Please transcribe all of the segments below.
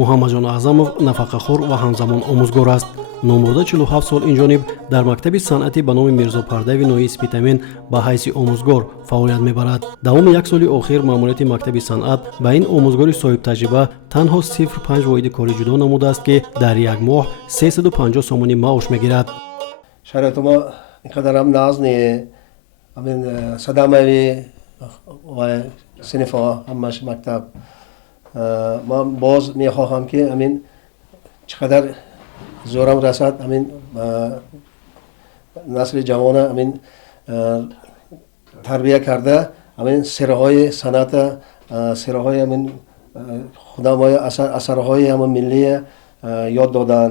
муҳаммаҷон аъзамов нафақахӯр ва ҳамзамон омӯзгор аст. номурда 47 сол инҷониб дар мактаби санъатӣ ба номи Мирзо Пардаеви ноҳияи Спитамин ба ҳайси омӯзгор фаъолият мебарад. давоми як соли охир маъмурияти мактаби санъат ба ин омӯзгори соҳибтаҷриба танҳо 0.5 воҳиди кори ҷудо намудааст ки дар як моҳ 350 сомонӣ маош мегирад. шароити мо инқадар ҳам нағз не амин садамави ва синифҳо ҳамаш мактаб ман боз мехоҳам ки амин чӣ қадар зӯрам расад амин насли ҷавона амин тарбия карда амин сираҳои санъата сираҳои амин худамои асарҳои амин миллия ёд додан.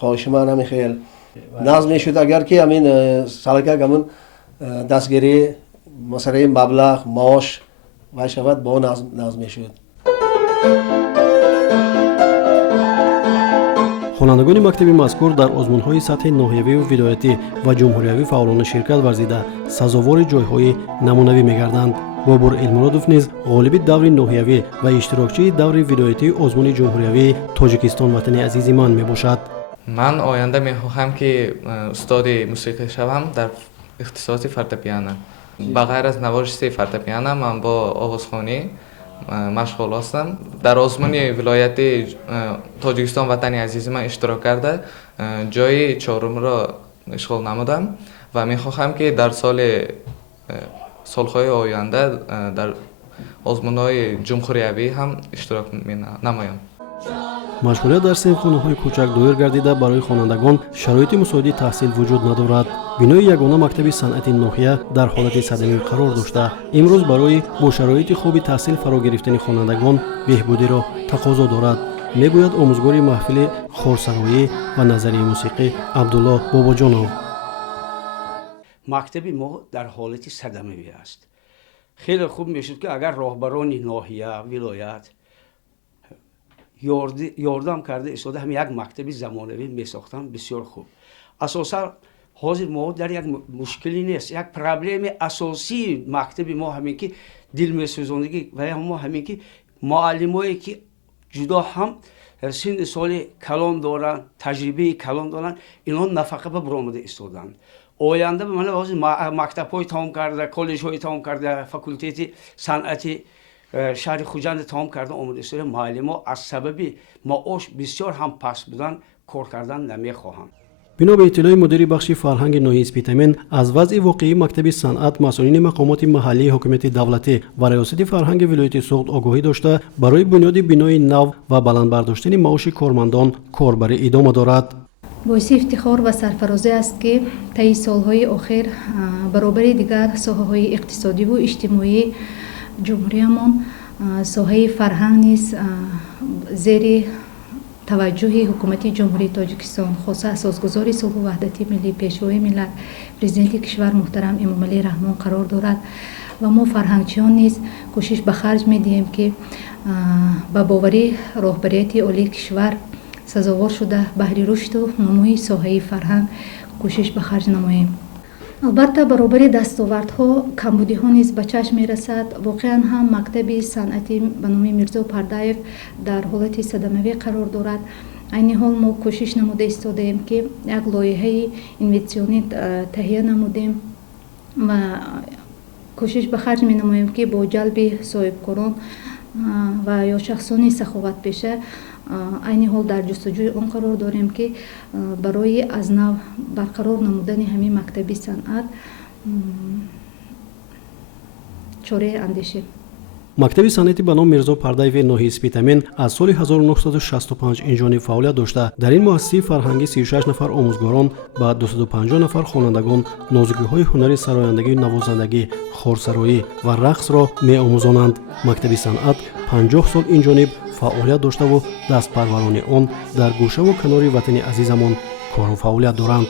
хоҳиши ман амин хел нағз мешуд агар ки амин салакак амин дастгирӣ масъалаи маблағ маош вай шавад бо нағз мешуд. хонандагони мактаби мазкур дар озмунҳои сатҳи ноҳиявию видоятӣ ва ҷумҳуриявӣ фаъолона ширкат варзида сазовори ҷойҳои намунавӣ мегарданд. бобур илмуродов низ ғолиби даври ноҳиявӣ ва иштирокчии даври видоятии озмуни ҷумҳуриявии тоҷикистон ватани азизи ман мебошад. ман оянда мехоҳам ки устоди мусиқӣ шавам дар ихтисоси фортепиано. ба ғайр аз навошисти фортепиано ман бо овозхонӣ машғул ҳастам. дар озмуни вилояти тоҷикистон ватани азизи ман иштирок карда ҷои чорумро ишғол намудам ва мехоҳам ки дар солҳои оянда дар озмунҳои ҷумҳуриявӣ ҳам иштирок намоям. машғулият дар синфхонаҳои кӯчак доир гардида барои хонандагон шароити мусоиди таҳсил вуҷуд надорад. бинои ягона мактаби санъати ноҳия дар ҳолати садамӣ қарор дошта имрӯз барои бо шароити хоби таҳсил фаро гирифтани хонандагон беҳбудиро тақозо дорад, мегӯяд омӯзгори маҳфили хорсароӣ ва назарии мусиқӣ абдулло бобоҷонов. мактаби мо дар ҳолати садамавӣ аст. хеле хуб мешуд ки агар роҳбарони ноҳия вилоят ёрдам карда истода ҳам як мактаби замонавӣ месохтан бисёр хуб. асосан ҳозир мо дар як мушкилӣ нест. як проблеми асосии мактаби мо ҳамин ки дилмесӯзонагӣ ва мо ҳамин ки муаллимое ки ҷудо ҳам синни соли калон доранд, таҷрибаи калон доранд, инҳо нафақа ба биромада истоданд. оянда мана ҳозир мактабҳои тамом карда, коллеҷҳои тамом карда, факултети санъати шаҳри хуҷанд тамом карда омода истода муаллимо аз сабаби маош бисёр ҳам паст будан кор кардан намехоҳанд. бино ба иттилои мудири бахши фарҳанги ноҳияи Спитамин аз вазъи воқеии мактаби санъат масъулини мақомоти маҳаллии ҳокимияти давлатӣ ва раёсати фарҳанги вилояти Суғд огоҳӣ дошта барои бунёди бинои нав ва баландбардоштани маоши кормандон корбарӣ идома дорад. боиси ифтихор ва сарфарозӣ аст ки таи солҳои охир баробари дигар соҳаҳои иқтисодиву иҷтимоии ҷумҳуриямон соҳаи фарҳанг низ зери таваҷҷӯҳи ҳукумати ҷумҳурии Тоҷикистон хоса асосгузори сулҳу ваҳдати миллӣ пешвои миллат президенти кишвар муҳтарам Эмомалӣ Раҳмон қарор дорад ва мо фарҳангчиён низ кӯшиш ба харҷ медиҳем ки ба боварӣ роҳбарияти олии кишвар сазовор шуда баҳри рушду намӯи соҳаи фарҳанг кӯшиш ба харҷ намоем. албатта баробари дастовардҳо камбудиҳо низ ба чашм мерасад. воқеан ҳам мактаби санъати ба номи Мирзо Пардаев дар ҳолати садамавӣ қарор дорад. айни ҳол мо кӯшиш намуда истодаем ки як лоиҳаи инвестисионӣ таҳия намудем ва кӯшиш ба харҷ менамоем ки бо ҷалби соҳибкорон ва ё шахсони саховатпеша айни ҳол дар ҷустуҷӯи он қарор дорем ки барои аз нав барқарор намудани ҳамин мактаби санъат чораи андешем. мактаби санъати ба номи Мирзо Пардаеви ноҳияи Спитамин аз соли 1965 инҷониб фаъолият дошта дар ин муассисаи фарҳангӣ 36 нафар омӯзгорон ба 250 нафар хонандагон нозукиҳои ҳунари сарояндагӣ, навозандагӣ, хорсароӣ ва рақсро меомӯзонанд. мактаби санъат 50 сол инҷониб фаъолият доштаву дастпарварони он дар гӯшаву канори ватани азизамон кору фаъолият доранд.